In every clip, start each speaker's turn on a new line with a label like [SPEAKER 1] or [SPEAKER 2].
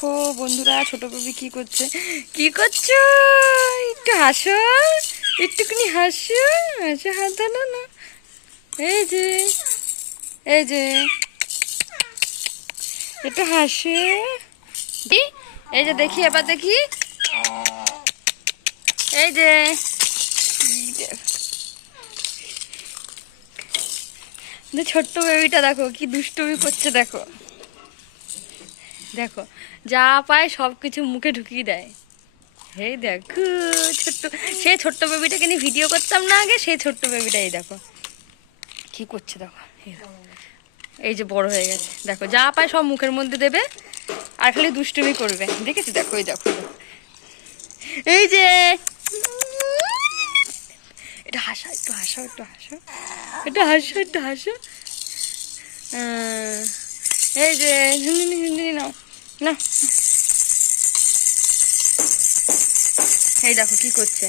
[SPEAKER 1] দেখো বন্ধুরা, ছোট বেবি কি করছে? কি করছ? একটু হাসো, একটুখানি হাসো। হাসো, হাত ধরো না। এই যে এই যে। একটু হাসে? এই যে দেখি, এবার দেখি। এই যে। ছোট্ট বেবিটা দেখো, কি দুষ্টুমি করছে দেখো। দেখো, যা পায় সব কিছু মুখে ঢুকিয়ে দেয়। এই দেখো, ছোট্ট সেই ছোট্ট বেবিটাকে নিয়ে ভিডিও করতাম না আগে সেই ছোট্ট বেবিটা এই দেখো। কি করছে দেখো, এই যে বড় হয়ে গেছে। দেখো, যা পায় সব মুখের মধ্যে দেবে, আর খালি দুষ্টুমি করবে। দেখেছি? দেখো, এই দেখো। এই যে এটা হাসা, একটু হাসো একটু হাসো একটু হাসো একটু হাসো। এই যে ঝুনঝুনি ঝুনঝুনি নাও। না। এই দেখো কি করছে।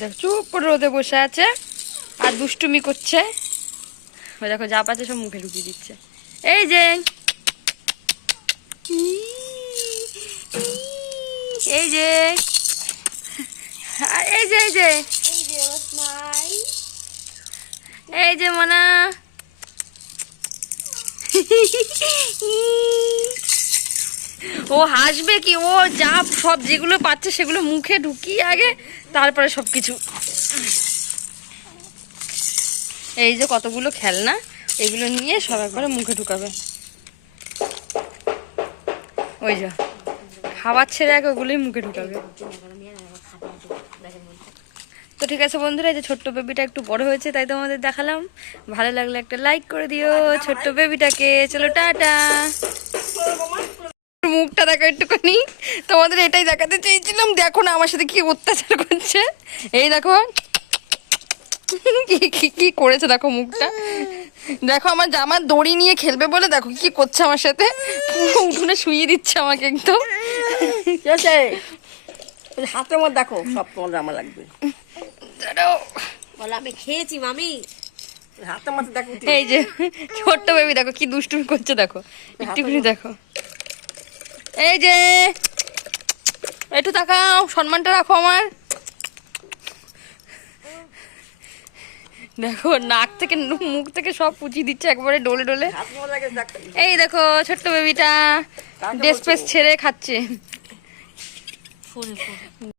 [SPEAKER 1] দেখো, চুপ করে রোদে বসে আছে, আর দুষ্টুমি করছে। ওই দেখো, যা পাচ্ছে সব মুখে ঢুকিয়ে দিচ্ছে। এই যে। এই যে। এই যে এই যে।
[SPEAKER 2] যে
[SPEAKER 1] মনা। ও হাসবে কি? ও যা সব যেগুলো পাচ্ছে সেগুলো মুখে ঢুকিয়ে আগে, তারপরে সব কিছু এই যে কতগুলো খেলনা, এগুলো নিয়ে সব একবারে মুখে ঢুকাবে। ওই যা। খাবার ছেড়ে আগে ওগুলোই মুখে ঢুকাবে। তো ঠিক আছে বন্ধুরা যে ছোট্ট বেবিটা একটু বড় হয়েছে, তাই তোমাদের দেখালাম। ভালো লাগলে একটা লাইক করে দিও ছোট্ট বেবিটাকে চলো, টাটা। মুখটা দেখো একটুখানি। তোমাদের এটাই দেখাতে চেয়েছিলাম, দেখো না আমার সাথে কি অত্যাচার করছে। এই দেখো। কি করেছে দেখো মুখটা। দেখো আমার জামার দড়ি নিয়ে খেলবে বলে, দেখো কি করছে আমার সাথে। উঠোনে শুইয়ে দিচ্ছে আমাকে একদম।
[SPEAKER 2] ওই হাতের দেখো সব তোমার জামা লাগবে। বলে আমি খেয়েছি মামি। ওই হাতের দেখো
[SPEAKER 1] এই যে ছোট্ট বেবি দেখো কি দুষ্টুমি করছে দেখো। একটুখানি দেখো। এই যে একটু তাকাও সম্মানটা রাখো আমার। দেখো নাক থেকে মুখ থেকে সব পুচিয়ে দিচ্ছে একবারে ডোলে ডলে। এই দেখো ছোট্ট বেবিটা ড্রেস ছেড়ে খাচ্ছে।